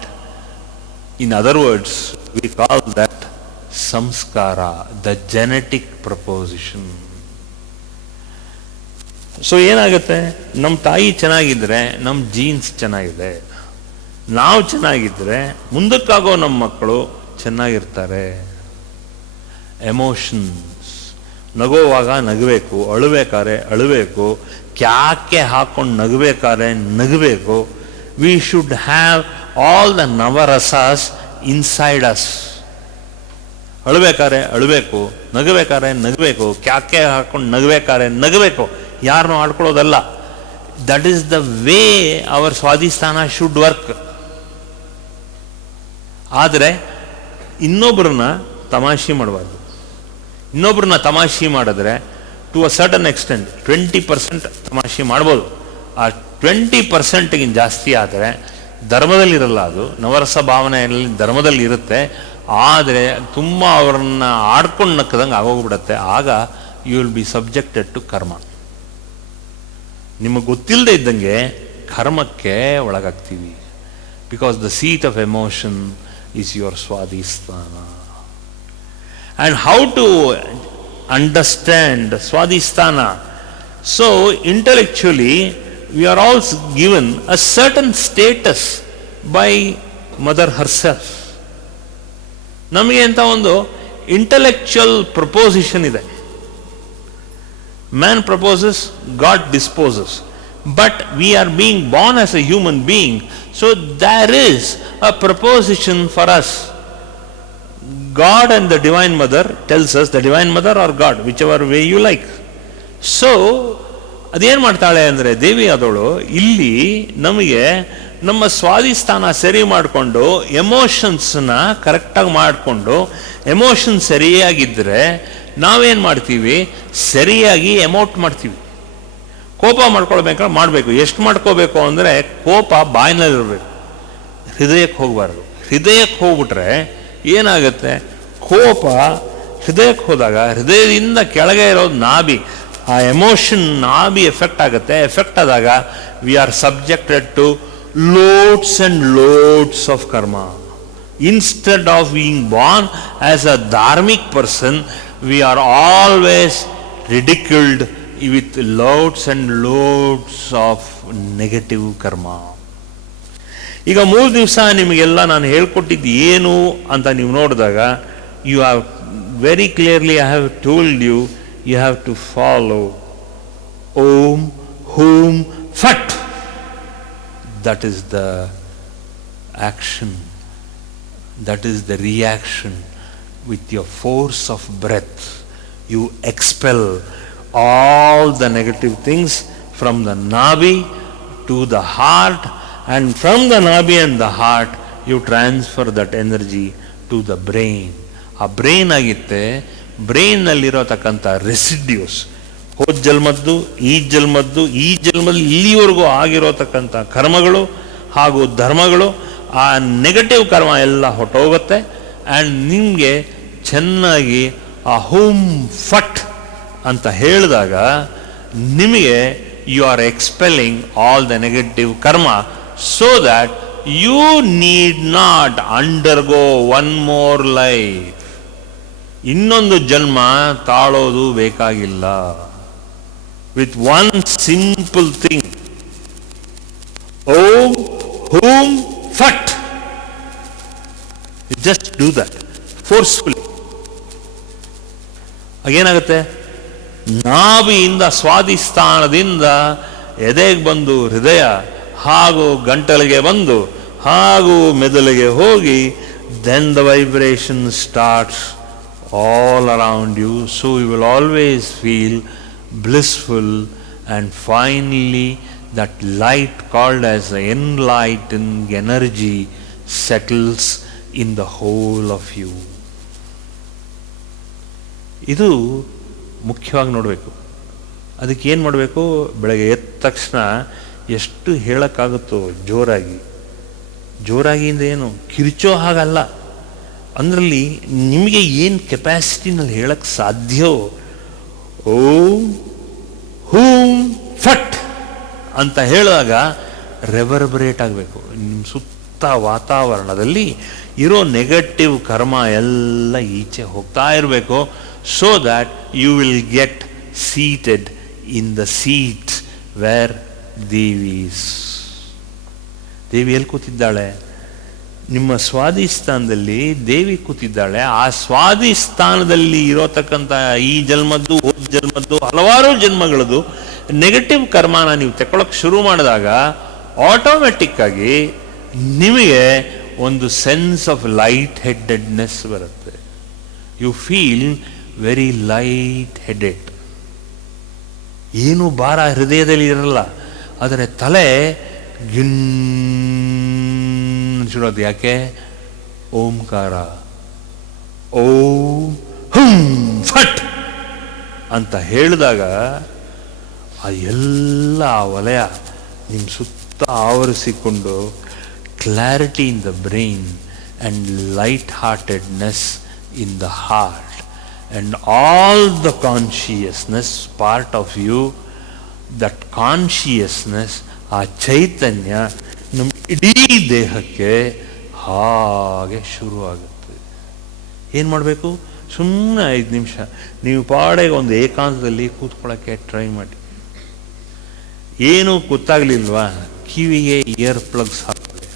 in other words, we call that samskara, the genetic proposition. So ಏನಾಗುತ್ತೆ, ನಮ್ಮ ತಾಯಿ ಚೆನ್ನಾಗಿದ್ದರೆ ನಮ್ಮ ಜೀನ್ಸ್ ಚೆನ್ನಾಗಿದೆ, ನಾವು ಚೆನ್ನಾಗಿದ್ದರೆ ಮುಂದಕ್ಕಾಗೋ ನಮ್ಮ ಮಕ್ಕಳು ಚೆನ್ನಾಗಿರ್ತಾರೆ. ಎಮೋಷನ್ಸ್, ನಗೋವಾಗ ನಗಬೇಕು, ಅಳಬೇಕಾದ್ರೆ ಅಳಬೇಕು, ಕ್ಯಾಕೆ ಹಾಕ್ಕೊಂಡು ನಗಬೇಕಾದ್ರೆ ನಗಬೇಕು. We should have all the navarasas inside us. ಅಳಬೇಕಾದ್ರೆ ಅಳಬೇಕು, ನಗಬೇಕಾದ್ರೆ ನಗಬೇಕು, ಕ್ಯಾಕೆ ಹಾಕ್ಕೊಂಡು ನಗಬೇಕಾದ್ರೆ ನಗಬೇಕು, ಯಾರನ್ನೂ ಆಡ್ಕೊಳ್ಳೋದಲ್ಲ. That is the way our Swadhisthana should work. ಆದರೆ ಇನ್ನೊಬ್ಬರನ್ನ ತಮಾಷೆ ಮಾಡಬಾರ್ದು. ಇನ್ನೊಬ್ಬರನ್ನ ತಮಾಷೆ ಮಾಡಿದ್ರೆ ಟು ಅ ಸರ್ಟನ್ ಎಕ್ಸ್ಟೆಂಟ್ 20% ತಮಾಷೆ ಮಾಡ್ಬೋದು. ಆ 20%ಗಿಂತ ಜಾಸ್ತಿ ಆದರೆ ಧರ್ಮದಲ್ಲಿರಲ್ಲ, ಅದು ನವರಸ ಭಾವನೆಯಲ್ಲಿ ಧರ್ಮದಲ್ಲಿ ಇರುತ್ತೆ. ಆದರೆ ತುಂಬ ಅವರನ್ನ ಆಡ್ಕೊಂಡು ನಕ್ಕದಂಗೆ ಆಗೋಗ್ಬಿಡತ್ತೆ. ಆಗ you will be subjected to karma. ನಿಮಗೆ ಗೊತ್ತಿಲ್ಲದೆ ಇದ್ದಂಗೆ ಕರ್ಮಕ್ಕೆ ಒಳಗಾಗ್ತೀವಿ. Because the seat of emotion is your Swadhisthana. And how to understand Swadhisthana? So intellectually we are all given a certain status by mother herself. ನಮಗೆ ಅಂತ ಒಂದು ಇಂಟೆಲೆಕ್ಚುಯಲ್ ಪ್ರಪೋಸಿಷನ್ ಇದೆ. Man proposes, god disposes. But we are being born as A human being, so there is a proposition for us. God and the Divine Mother tells us, the Divine Mother or God, whichever way you like. So ಅದೇನು ಮಾಡ್ತಾಳೆ ಅಂದರೆ, ದೇವಿ ಆದವಳು ಇಲ್ಲಿ ನಮಗೆ ನಮ್ಮ ಸ್ವಾಧಿಷ್ಠಾನ ಸರಿ ಮಾಡಿಕೊಂಡು ಎಮೋಷನ್ಸ್ನ ಕರೆಕ್ಟಾಗಿ ಮಾಡಿಕೊಂಡು, ಎಮೋಷನ್ ಸರಿಯಾಗಿದ್ದರೆ ನಾವೇನು ಮಾಡ್ತೀವಿ, ಸರಿಯಾಗಿ ಎಮೋಟ್ ಮಾಡ್ತೀವಿ. ಕೋಪ ಮಾಡ್ಕೊಳ್ಬೇಕಾದ್ರೆ ಮಾಡಬೇಕು. ಎಷ್ಟು ಮಾಡ್ಕೋಬೇಕು ಅಂದರೆ, ಕೋಪ ಬಾಯಿನಲ್ಲಿರಬೇಕು, ಹೃದಯಕ್ಕೆ ಹೋಗಬಾರ್ದು. ಹೃದಯಕ್ಕೆ ಹೋಗ್ಬಿಟ್ರೆ ಏನಾಗುತ್ತೆ, ಕೋಪ ಹೃದಯಕ್ಕೆ ಹೋದಾಗ ಹೃದಯದಿಂದ ಕೆಳಗೆ ಇರೋದು ನಾಭಿ, ಆ ಎಮೋಷನ್ ನಾಭಿ ಎಫೆಕ್ಟ್ ಆಗುತ್ತೆ. ಎಫೆಕ್ಟ್ ಆದಾಗ we are subjected to loads and loads of karma. Instead of being born as a dharmik person, we are always ridiculed with loads and loads of negative karma. ಈಗ 3 ದಿವಸ ನಿಮಗೆಲ್ಲ ನಾನು ಹೇಳ್ಕೊಟ್ಟಿದ್ದು ಏನು ಅಂತ ನೀವು ನೋಡಿದಾಗ, you have very clearly I have told you, you have to follow Om, Hum, Fat. That is the action. That is the reaction. With your force of breath, you expel all the negative things from the Nabi to the heart, and from the Nabi and the heart, you transfer that energy to the brain. ಆ brain ಆಗಿತ್ತೆ. ಬ್ರೈನ್ನಲ್ಲಿರೋತಕ್ಕಂಥ residues, ಹೋದ ಜನ್ಮದ್ದು, ಈ ಜನ್ಮದ್ದು, ಈ ಜನ್ಮದಲ್ಲಿ ಇಲ್ಲಿವರೆಗೂ ಆಗಿರೋತಕ್ಕಂಥ ಕರ್ಮಗಳು ಹಾಗೂ ಧರ್ಮಗಳು, ಆ ನೆಗೆಟಿವ್ ಕರ್ಮ ಎಲ್ಲ ಹೊಟ್ಟೋಗುತ್ತೆ. ಆ್ಯಂಡ್ ನಿಮಗೆ ಚೆನ್ನಾಗಿ ಆ ಹೂಮ್ ಫಟ್ ಅಂತ ಹೇಳಿದಾಗ ನಿಮಗೆ you are expelling all the negative karma, so that you need not undergo one more life. ಇನ್ನೊಂದು ಜನ್ಮ ತಾಳೋದು ಬೇಕಾಗಿಲ್ಲ. ವಿತ್ ಒನ್ ಸಿಂಪಲ್ ಥಿಂಗ್, ಓಂ ಹೂಂ ಫಟ್, ಜಸ್ಟ್ ಡೂ ದಟ್ ಫೋರ್ಸ್ಫುಲಿ. ಆಗೇನಾಗುತ್ತೆ, ನಾಭಿಯಿಂದ ಸ್ವಾಧಿಷ್ಠಾನದಿಂದ ಎದೆಗೆ ಬಂದು ಹೃದಯ, ಹಾಗೂ ಗಂಟಲಿಗೆ ಬಂದು, ಹಾಗೂ ಮೆದುಳಿಗೆ ಹೋಗಿ, then the vibration starts all around you, so you will always feel blissful, and finally that light called as the enlightening energy settles in the whole of you. ಇದು ಮುಖ್ಯವಾಗಿ ನೋಡಬೇಕು. ಅದಕ್ಕೆ ಏನು ಮಾಡಬೇಕು, ಬೆಳಗ್ಗೆ ಎದ್ದ ತಕ್ಷಣ ಎಷ್ಟು ಹೇಳೋಕ್ಕಾಗುತ್ತೋ ಜೋರಾಗಿ, ಜೋರಾಗಿ ಅಂದರೆ ಏನು, ಕಿರಿಚೋ ಹಾಗಲ್ಲ, ಅದರಲ್ಲಿ ನಿಮಗೆ ಏನು ಕೆಪಾಸಿಟಿನಲ್ಲಿ ಹೇಳಕ್ಕೆ ಸಾಧ್ಯವೋ, ಓಂ ಹೂಂ ಫಟ್ ಅಂತ ಹೇಳಿದಾಗ ರೆವರ್ಬರೇಟ್ ಆಗಬೇಕು. ನಿಮ್ಮ ಸುತ್ತ ವಾತಾವರಣದಲ್ಲಿ ಇರೋ ನೆಗೆಟಿವ್ ಕರ್ಮ ಎಲ್ಲ ಈಚೆ ಹೋಗ್ತಾ ಇರಬೇಕು. So that you will get seated in the seat where Devi's. Devi ಎಲ್ಲಿ ಕೂತಿದ್ದಾಳೆ? ನಿಮ್ಮ ಸ್ವಾಧಿಷ್ಠಾನದಲ್ಲಿ ದೇವಿ ಕೂತಿದ್ದಾಳೆ. ಆ ಸ್ವಾಧಿಷ್ಠಾನದಲ್ಲಿ ಇರೋತಕ್ಕಂಥ ಈ ಜನ್ಮದ್ದು, ಹೋದ ಜನ್ಮದ್ದು, ಹಲವಾರು ಜನ್ಮಗಳದ್ದು ನೆಗೆಟಿವ್ ಕರ್ಮನ ನೀವು ತಗೊಳಕ್ಕೆ ಶುರು ಮಾಡಿದಾಗ ಆಟೋಮೆಟಿಕ್ ಆಗಿ ನಿಮಗೆ ಒಂದು ಸೆನ್ಸ್ ಆಫ್ ಲೈಟ್ ಹೆಡೆಡ್ನೆಸ್ ಬರುತ್ತೆ. You feel very light headed. ಏನು ಭಾರ ಹೃದಯದಲ್ಲಿ ಇರಲ್ಲ, ಆದರೆ ತಲೆ ಗಿಣ್ಣುಡೋದು. ಯಾಕೆ? ಓಂಕಾರ, ಓಂ ಹುಂ ಫಟ್ ಅಂತ ಹೇಳಿದಾಗ ಆ ಎಲ್ಲ ವಲಯ ನಿಮ್ಮ ಸುತ್ತ ಆವರಿಸಿಕೊಂಡು clarity in the brain and light heartedness in the heart and all the consciousness part of you. That consciousness, ಆ ಚೈತನ್ಯ ನಮ್ಮ ಇಡೀ ದೇಹಕ್ಕೆ ಹಾಗೆ ಶುರುವಾಗುತ್ತೆ. ಏನು ಮಾಡಬೇಕು? ಸುಮ್ಮನೆ 5 ನಿಮಿಷ ನೀವು ಪಾಡೆಗೆ ಒಂದು ಏಕಾಂತದಲ್ಲಿ ಕೂತ್ಕೊಳ್ಳೋಕ್ಕೆ ಟ್ರೈ ಮಾಡಿ. ಏನೂ ಗೊತ್ತಾಗಲಿಲ್ವಾ? ಕಿವಿಗೆ ಇಯರ್ ಪ್ಲಗ್ಸ್ ಹಾಕೊಳ್ಳಿ,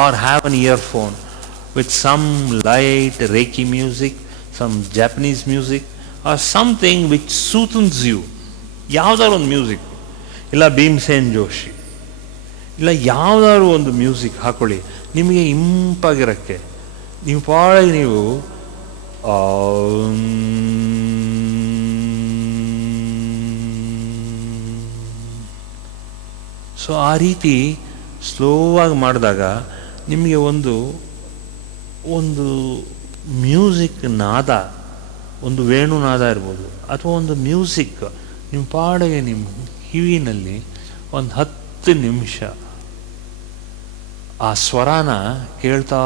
or have an earphone with some light reiki music, some Japanese music or something which soothens you. ಯಾವುದಾದ್ರು ಒಂದು ಮ್ಯೂಸಿಕ್, ಇಲ್ಲ ಭೀಮ್ಸೇನ್ ಜೋಶಿ, ಇಲ್ಲ ಯಾವುದಾದ್ರು ಒಂದು ಮ್ಯೂಸಿಕ್ ಹಾಕೊಳ್ಳಿ ನಿಮಗೆ ಇಂಪಾಗಿರೋಕ್ಕೆ. ನೀವು ಪಾಡಿಗೆ ನೀವು ಸೊ ಆ ರೀತಿ ಸ್ಲೋವಾಗಿ ಮಾಡಿದಾಗ ನಿಮಗೆ ಒಂದು ಮ್ಯೂಸಿಕ್ ನಾದ, ಒಂದು ವೇಣುನಾದ ಇರ್ಬೋದು, ಅಥವಾ ಒಂದು ಮ್ಯೂಸಿಕ್ ನಿಮ್ಮ ಪಾಡಿಗೆ ನಿಮ್ಮ ಕಿವಿನಲ್ಲಿ ಒಂದು 10 ನಿಮಿಷ ಆ ಸ್ವರಾನ ಕೇಳ್ತಾ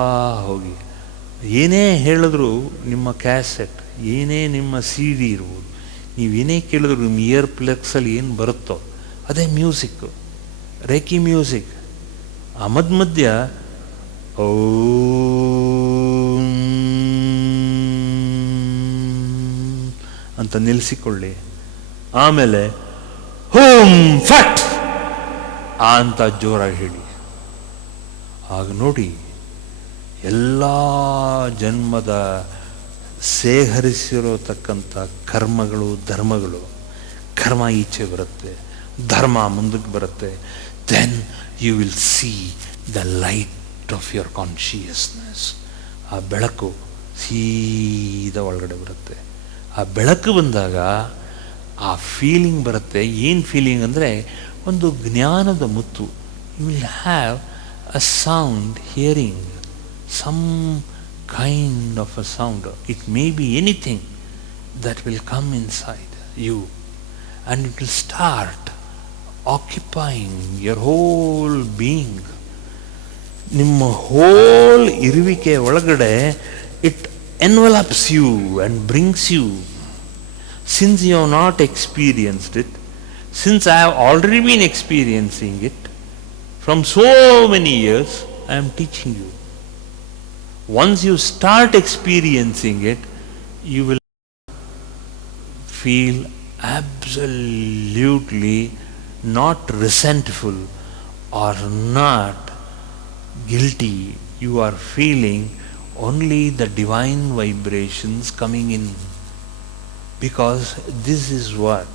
ಹೋಗಿ. ಏನೇ ಹೇಳಿದ್ರು ನಿಮ್ಮ ಕ್ಯಾಸೆಟ್, ಏನೇ ನಿಮ್ಮ CD ಇರ್ಬೋದು, ನೀವೇನೇ ಕೇಳಿದ್ರು ನಿಮ್ಮ ಇಯರ್ ಪ್ಲಗ್ಸಲ್ಲಿ ಏನು ಬರುತ್ತೋ ಅದೇ ಮ್ಯೂಸಿಕ್ಕು, ರೇಕಿ ಮ್ಯೂಸಿಕ್. ಆ ಮಧ್ಯ ಓಂ ಅಂತ ನಿಲ್ಲಿಸಿಕೊಳ್ಳಿ. ಆಮೇಲೆ ಹೋಂ ಫಟ್ ಅಂತ ಜೋರಾಗಿ ಹೇಳಿ. ಆಗ ನೋಡಿ, ಎಲ್ಲ ಜನ್ಮದ ಸೇಹರಿಸಿರತಕ್ಕಂಥ ಕರ್ಮಗಳು, ಧರ್ಮಗಳು, ಕರ್ಮ ಈಚೆ ಬರುತ್ತೆ, ಧರ್ಮ ಮುಂದಕ್ಕೆ ಬರುತ್ತೆ. Then you will see the light of your consciousness. ಆ ಬೆಳಕು ಸೀದಾ ಒಳಗಡೆ ಬರುತ್ತೆ. ಆ ಬೆಳಕು ಬಂದಾಗ ಆ ಫೀಲಿಂಗ್ ಬರುತ್ತೆ. ಏನು ಫೀಲಿಂಗ್ ಅಂದರೆ ಒಂದು ಜ್ಞಾನದ ಮುತ್ತು. You will have a sound, hearing some kind of a sound. It may be anything that will come inside you and it will start occupying your whole being. ನಿಮ್ಮ ಹೋಲ್ ಇರುವಿಕೆ ಒಳಗಡೆ it envelops you and brings you. Since you have not experienced it, since I have already been experiencing it from so many years, I am teaching you. Once you start experiencing it, you will feel absolutely not resentful or not guilty. You are feeling only the divine vibrations coming in, because this is what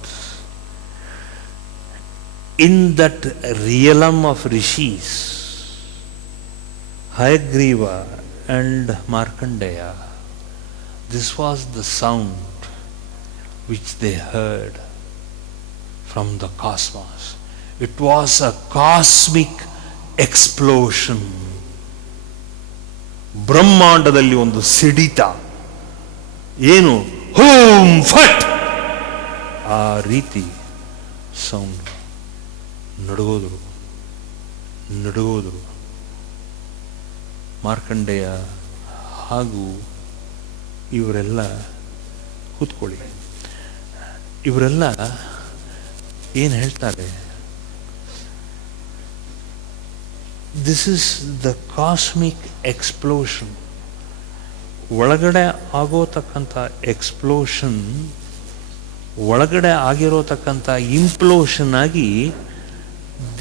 in that realm of rishis, Hayagriva and Markandeya, this was the sound which they heard from the cosmos. It was a cosmic explosion. ಬ್ರಹ್ಮಾಂಡದಲ್ಲಿ ಒಂದು ಸಿಡಿತ. ಏನು? Home ಫಟ್. ಆ ರೀತಿ sound. ನಡುಗೋದ್ರು Markandeya ಹಾಗೂ ಇವರೆಲ್ಲ ಕೂತ್ಕೊಳ್ಳಿ. ಇವರೆಲ್ಲ ಏನು ಹೇಳ್ತಾರೆ? ದಿಸ್ ಇಸ್ ದ ಕಾಸ್ಮಿಕ್ ಒಳಗಡೆ ಆಗಿರೋತಕ್ಕಂಥ ಇಂಪ್ಲೋಷನ್ ಆಗಿ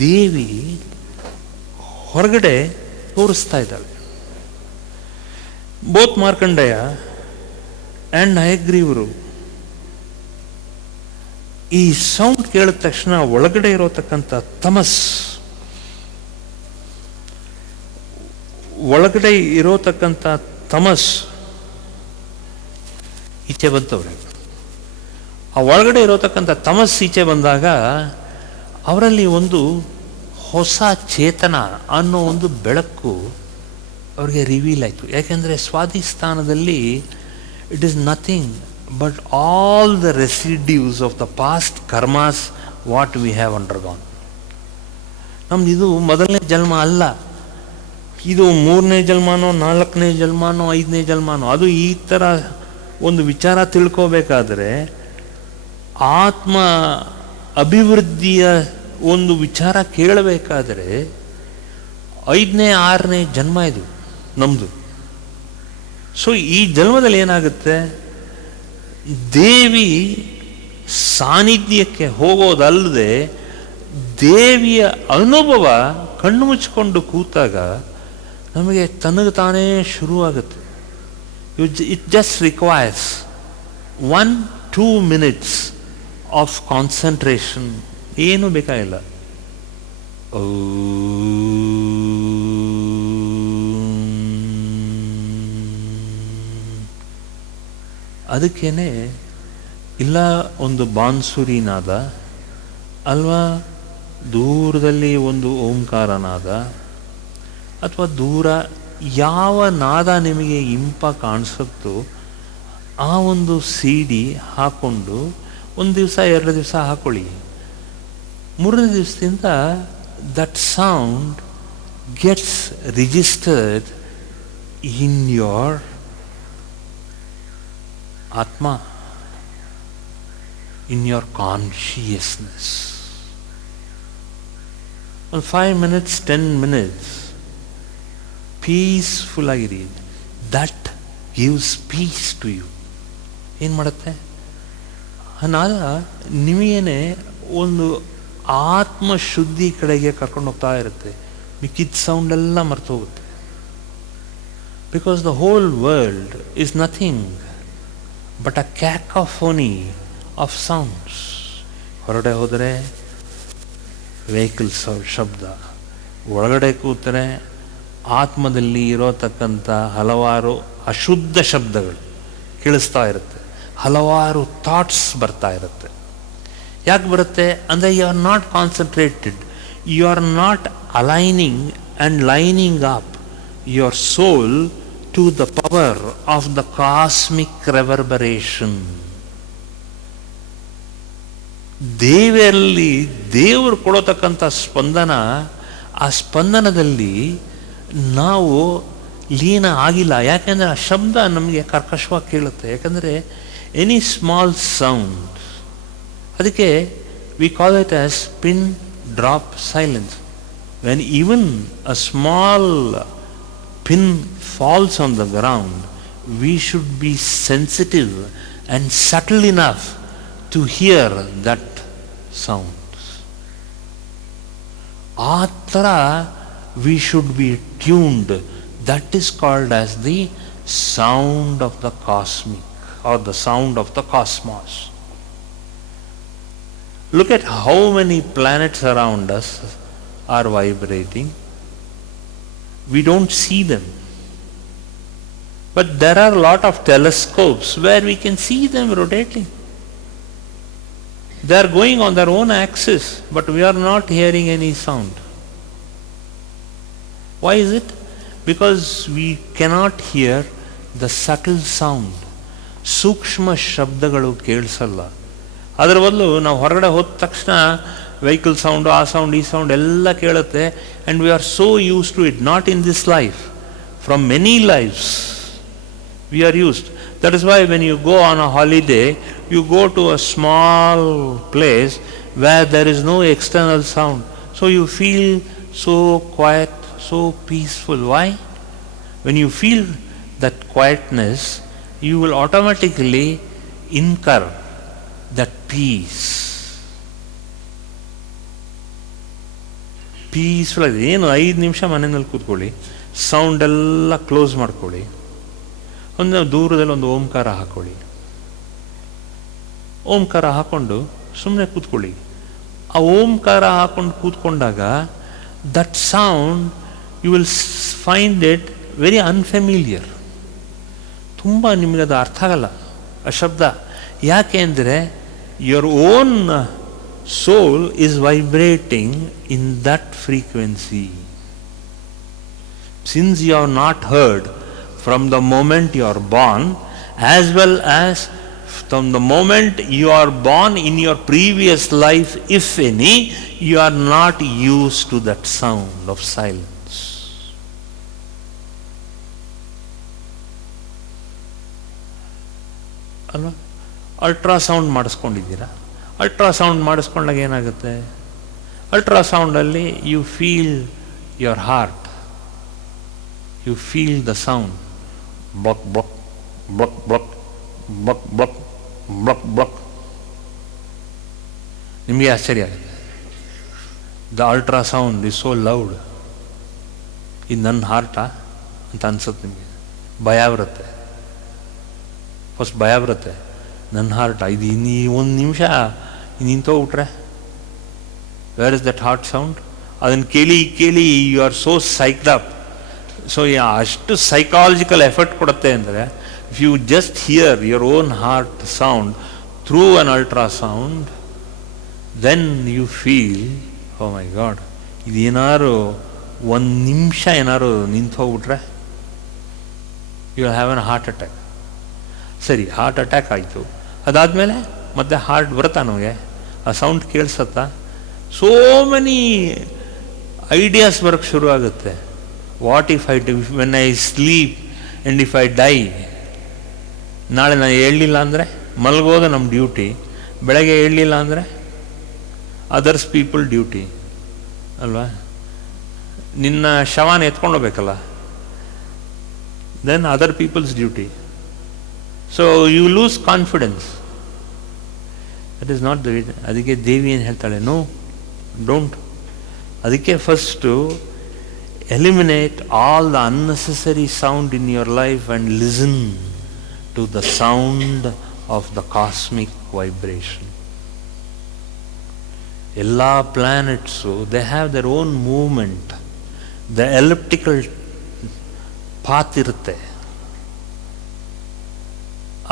ದೇವಿ ಹೊರಗಡೆ ತೋರಿಸ್ತಾ ಇದ್ದಾಳೆ. ಬೋತ್ ಮಾರ್ಕಂಡೇಯ ಆ್ಯಂಡ್ ಹಯಗ್ರೀವರು ಈ ಸೌಂಡ್ ಕೇಳಿದ ತಕ್ಷಣ ಒಳಗಡೆ ಇರೋತಕ್ಕಂಥ ಒಳಗಡೆ ಇರೋತಕ್ಕಂಥ ತಮಸ್ ಈಚೆ ಬಂತವ್ರೆ. ಆ ಒಳಗಡೆ ಇರೋತಕ್ಕಂಥ ತಮಸ್ ಈಚೆ ಬಂದಾಗ ಅವರಲ್ಲಿ ಒಂದು ಹೊಸ ಚೇತನ ಅನ್ನೋ ಒಂದು ಬೆಳಕು ಅವ್ರಿಗೆ ರಿವೀಲ್ ಆಯಿತು. ಯಾಕೆಂದರೆ ಸ್ವಾಧಿಷ್ಠಾನದಲ್ಲಿ it is nothing but all the residues of the past karmas what we have undergone. ನಮ್ದು ಇದು ಮೊದಲನೇ ಜನ್ಮ ಅಲ್ಲ, ಇದು 3ನೇ ಜನ್ಮನೋ 4ನೇ ಜನ್ಮನೋ 5ನೇ ಜನ್ಮನೋ. ಅದು ಈ ಥರ ಒಂದು ವಿಚಾರ ತಿಳ್ಕೋಬೇಕಾದ್ರೆ ಆತ್ಮ ಅಭಿವೃದ್ಧಿಯ ಒಂದು ವಿಚಾರ ಕೇಳಬೇಕಾದ್ರೆ 5ನೇ 6ನೇ ಜನ್ಮ ಇದು ನಮ್ಮದು. ಸೊ ಈ ಜನ್ಮದಲ್ಲಿ ಏನಾಗುತ್ತೆ, ದೇವಿ ಸಾನ್ನಿಧ್ಯಕ್ಕೆ ಹೋಗೋದಲ್ಲದೆ ದೇವಿಯ ಅನುಭವ ಕಣ್ಣು ಮುಚ್ಚಿಕೊಂಡು ಕೂತಾಗ ನಮಗೆ ತನಗೆ ತಾನೇ ಶುರುವಾಗುತ್ತೆ. It just requires 1-2 minutes of concentration, ಏನೂ ಬೇಕಾಗಿಲ್ಲ. ಅದಕ್ಕೇನೆ ಇಲ್ಲ ಒಂದು ಬಾನ್ಸುರಿ ನಾದ ಅಲ್ವಾ, ದೂರದಲ್ಲಿ ಒಂದು ಓಂಕಾರನಾದ ಅಥವಾ ದೂರ ಯಾವ ನಾದ ನಿಮಗೆ ಇಂಪ ಕಾಣಿಸುತ್ತೋ ಆ ಒಂದು CD ಹಾಕ್ಕೊಂಡು 1 ದಿವಸ 2 ದಿವಸ ಹಾಕೊಳ್ಳಿ. 3ನೇ ದಿವಸದಿಂದ that sound gets registered in your ಆತ್ಮ, ಇನ್ ಯೋರ್ ಕಾನ್ಷಿಯಸ್ನೆಸ್. ಒಂದು 5 minutes 10 minutes ಪೀಸ್ಫುಲ್ ಆಗಿರಿ. That gives peace to you. ಏನು ಮಾಡುತ್ತೆ, ನಾದ ನಿಮಗೇನೆ ಒಂದು ಆತ್ಮಶುದ್ಧಿ ಕಡೆಗೆ ಕರ್ಕೊಂಡು ಹೋಗ್ತಾ ಇರುತ್ತೆ. ಮಿಕ್ಕಿದ ಸೌಂಡೆಲ್ಲ ಮರ್ತು ಹೋಗುತ್ತೆ. Because the whole world is nothing but a cacophony of sounds. ಹೊರಗಡೆ ಹೋದರೆ ವೆಹಿಕಲ್ಸ್ ಶಬ್ದ, ಒಳಗಡೆ ಕೂತರೆ ಆತ್ಮದಲ್ಲಿ ಇರೋತಕ್ಕಂಥ ಹಲವಾರು ಅಶುದ್ಧ ಶಬ್ದಗಳು ಕೇಳಿಸ್ತಾ ಇರುತ್ತೆ, ಹಲವಾರು ಥಾಟ್ಸ್ ಬರ್ತಾ ಇರುತ್ತೆ. ಯಾಕೆ ಬರುತ್ತೆ ಅಂದರೆ you are not concentrated, you are not aligning and lining up your soul to the power of the cosmic reverberation. ದೇವರಲ್ಲಿ ದೇವರು ಕೊಡತಕ್ಕಂಥ ಸ್ಪಂದನ, ಆ ಸ್ಪಂದನದಲ್ಲಿ ನಾವು ಲೀನ ಆಗಿಲ್ಲ. ಯಾಕೆಂದರೆ ಆ ಶಬ್ದ ನಮಗೆ ಕರ್ಕಶವಾಗಿ ಕೇಳುತ್ತೆ. ಯಾಕಂದರೆ ಎನಿ ಸ್ಮಾಲ್ ಸೌಂಡ್, ಅದಕ್ಕೆ we call it as pin drop silence. When even a small pin falls on the ground, we should be sensitive and subtle enough to hear that sound. ಆ ಥರ we should be tuned. That is called as the sound of the cosmic or the sound of the cosmos. Look at how many planets around us are vibrating. We don't see them. But there are a lot of telescopes where we can see them rotating. They are going on their own axis, but we are not hearing any sound. Why is it? Because we cannot hear the subtle sound. ಸೂಕ್ಷ್ಮ ಶಬ್ದಗಳು ಕೇಳಿಸಲ್ಲ. ಅದರ ಬದಲು ನಾವು ಹೊರಗಡೆ ಹೋದ ತಕ್ಷಣ vehicle sound, ಆ sound, ಈ ಸೌಂಡ್ ಎಲ್ಲ ಕೇಳುತ್ತೆ. And we are so use to it, not in this life, from many lives we are used. That is why when you go on a holiday, you go to a small place where there is no external sound. So you feel so quiet, so peaceful. Why? When you feel that quietness, you will automatically incur that peaceful ಆಗಿದೆ. ಏನು 5 ನಿಮಿಷ ಮನೆಯಲ್ಲಿ ಕೂತ್ಕೊಳ್ಳಿ, ಸೌಂಡೆಲ್ಲ close ಮಾಡ್ಕೊಳ್ಳಿ, ಒಂದು ದೂರದಲ್ಲಿ ಒಂದು ಓಂಕಾರ ಹಾಕ್ಕೊಳ್ಳಿ. ಓಂಕಾರ ಹಾಕ್ಕೊಂಡು ಸುಮ್ಮನೆ ಕೂತ್ಕೊಳ್ಳಿ. ಆ ಓಂಕಾರ ಹಾಕ್ಕೊಂಡು ಕೂತ್ಕೊಂಡಾಗ that sound you will find it very unfamiliar. ತುಂಬ ನಿಮಗದು ಅರ್ಥ ಆಗಲ್ಲ ಆ ಶಬ್ದ. ಯಾಕೆ ಅಂದರೆ your own soul is vibrating in that frequency. Since you have not heard from the moment you are born, as well as from the moment you are born in your previous life, if any, you are not used to that sound of silence. ಅಲ್ವಾ? Ultrasound ಮಾಡಿಸ್ಕೊಂಡಿದ್ದೀರಾ? Ultrasound ಮಾಡಿಸ್ಕೊಂಡಾಗ ಏನಾಗುತ್ತೆ? ಅಲ್ಟ್ರಾಸೌಂಡಲ್ಲಿ you feel your heart, you feel the sound, buck buck buck buck buck buck buck buck. ನಿಮಗೆ ಆಶ್ಚರ್ಯ ಆಗುತ್ತೆ. The ultrasound is so loud. ಇದು ನನ್ನ ಹಾರ್ಟಾ ಅಂತ ಅನ್ಸುತ್ತೆ ನಿಮಗೆ. ಭಯ ಬರುತ್ತೆ, ಫಸ್ಟ್ ಭಯ ಬರುತ್ತೆ. ನನ್ನ ಹಾರ್ಟಾ ಇದು ಇನ್ನೀ 1 ನಿಮಿಷ ನಿಂತೋಗ್ಬಿಟ್ರೆ, where is that heart sound? ಅದನ್ನು ಕೇಳಿ ಕೇಳಿ you are so psyched up. So ಅಷ್ಟು ಸೈಕಾಲಜಿಕಲ್ ಎಫರ್ಟ್ ಕೊಡುತ್ತೆ ಅಂದರೆ, if you just hear your own heart sound through an ultrasound, then you feel, oh my god, ಇದೇನಾದ್ರು 1 ನಿಮಿಷ ಏನಾದ್ರು ನಿಂತು ಹೋಗ್ಬಿಟ್ರೆ you will have an heart attack. ಸರಿ, heart attack ಆಯಿತು, ಅದಾದಮೇಲೆ ಮತ್ತೆ ಹಾರ್ಟ್ ಬರುತ್ತಾ ನಮಗೆ? ಆ ಸೌಂಡ್ ಕೇಳಿಸತ್ತಾ? ಸೋ ಮೆನಿ ಐಡಿಯಾಸ್ ಬರೋಕ್ಕೆ ಶುರು ಆಗುತ್ತೆ. What if when I sleep and if I dye, ನಾಳೆ ನಾನು ಹೇಳಲಿಲ್ಲ ಅಂದರೆ ಮಲಗೋದು ನಮ್ಮ ಡ್ಯೂಟಿ, ಬೆಳಗ್ಗೆ ಹೇಳಲಿಲ್ಲ ಅಂದರೆ ಅದರ್ಸ್ ಪೀಪಲ್ ಡ್ಯೂಟಿ ಅಲ್ವಾ? ನಿನ್ನ ಶವಾನ ಎತ್ಕೊಂಡು ಹೋಗ್ಬೇಕಲ್ಲ, then other people's duty. So you lose confidence. That is not the way. ಅದಕ್ಕೆ ದೇವಿ ಏನು ಹೇಳ್ತಾಳೆ? No, don't. ಅದಕ್ಕೆ first eliminate all the unnecessary sound in your life and listen to the sound of the cosmic vibration. Ella planets, they have their own movement. The elliptical path irutte.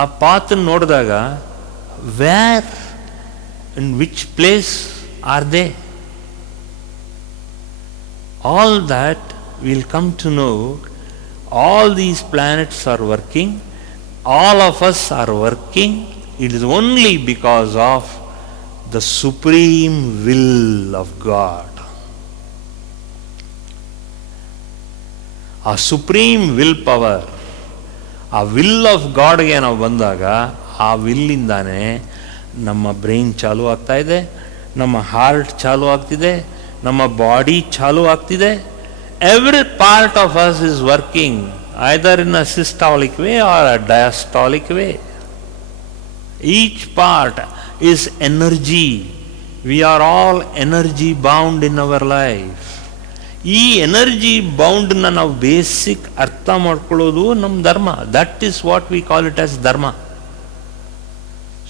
ಆ path ನೋಡಿದಾಗ where, in which place are they? All that we'll come to know. All these planets are working, all of us are working. It is only because of the supreme will of God. A supreme will power, a will of God ಗೆ ನಾವು ಬಂದಾಗ, ಆ ವಿಲ್ಲಿಂದಾನೆ ನಮ್ಮ brain ಚಾಲು ಆಗ್ತಾ ಇದೆ, ನಮ್ಮ heart ಚಾಲು ಆಗ್ತಿದೆ, ನಮ್ಮ ಬಾಡಿ ಚಾಲು ಆಗ್ತಿದೆ. Every part of us is working either in a systolic way or a diastolic way. Each part is energy. We are all energy bound in our life. ಈ ಎನರ್ಜಿ ಬೌಂಡನ್ನ ನಾವು ಬೇಸಿಕ್ ಅರ್ಥ ಮಾಡ್ಕೊಳ್ಳೋದು ನಮ್ಮ ಧರ್ಮ. That is what we call it as ಧರ್ಮ.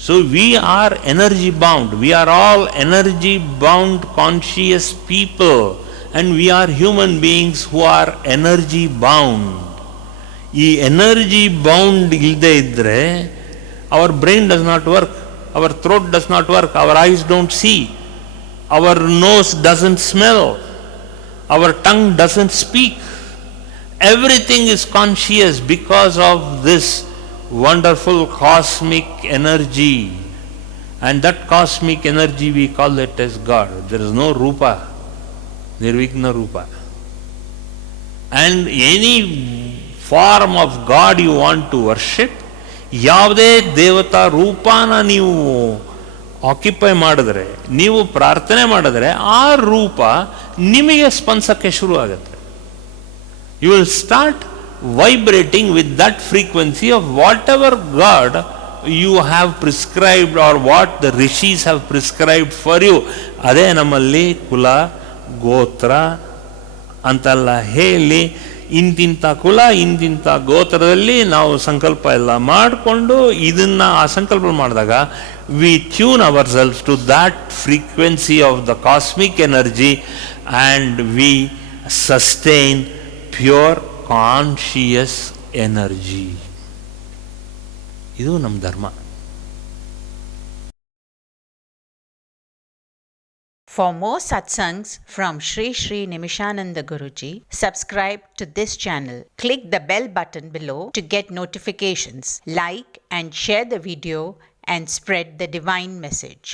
So we are energy bound. We are all energy bound conscious people, and we are human beings who are energy bound. ಈ energy bound ಇಲ್ಲದೆ ಇದ್ದರೆ our brain does not work, our throat does not work, our eyes don't see, our nose doesn't smell, our tongue doesn't speak. Everything is conscious because of this wonderful cosmic energy, and that cosmic energy we call it as God. There is no Rupa, Nirvighna Rupa. And any form of God you want to worship, ಯಾವುದೇ ದೇವತಾ ರೂಪನ ನೀವು occupy ಮಾಡಿದ್ರೆ, ನೀವು ಪ್ರಾರ್ಥನೆ ಮಾಡಿದ್ರೆ, ಆ ರೂಪ ನಿಮಗೆ ಸ್ಪಂದಿಸಕ್ಕೆ ಶುರು ಆಗುತ್ತೆ. You will start vibrating with that frequency of whatever God you have prescribed or what the rishis have prescribed for you. ಅದೇ ನಮ್ಮಲ್ಲಿ ಕುಲ ಗೋತ್ರ ಅಂತೆಲ್ಲ ಹೇಳಿ ಇಂತಿಂಥ ಕುಲ ಇಂತಿಂಥ ಗೋತ್ರದಲ್ಲಿ ನಾವು ಸಂಕಲ್ಪ ಎಲ್ಲ ಮಾಡಿಕೊಂಡು ಇದನ್ನು ಆ ಸಂಕಲ್ಪ ಮಾಡಿದಾಗ we tune ourselves to that frequency of the cosmic energy and we sustain pure conscious energy. ಇದು ನಮ್ಮ ಧರ್ಮ. For more satsangs from Shri Shri Nimishananda Guruji, subscribe to this channel. Click the bell button below to get notifications. Like and share the video and spread the divine message.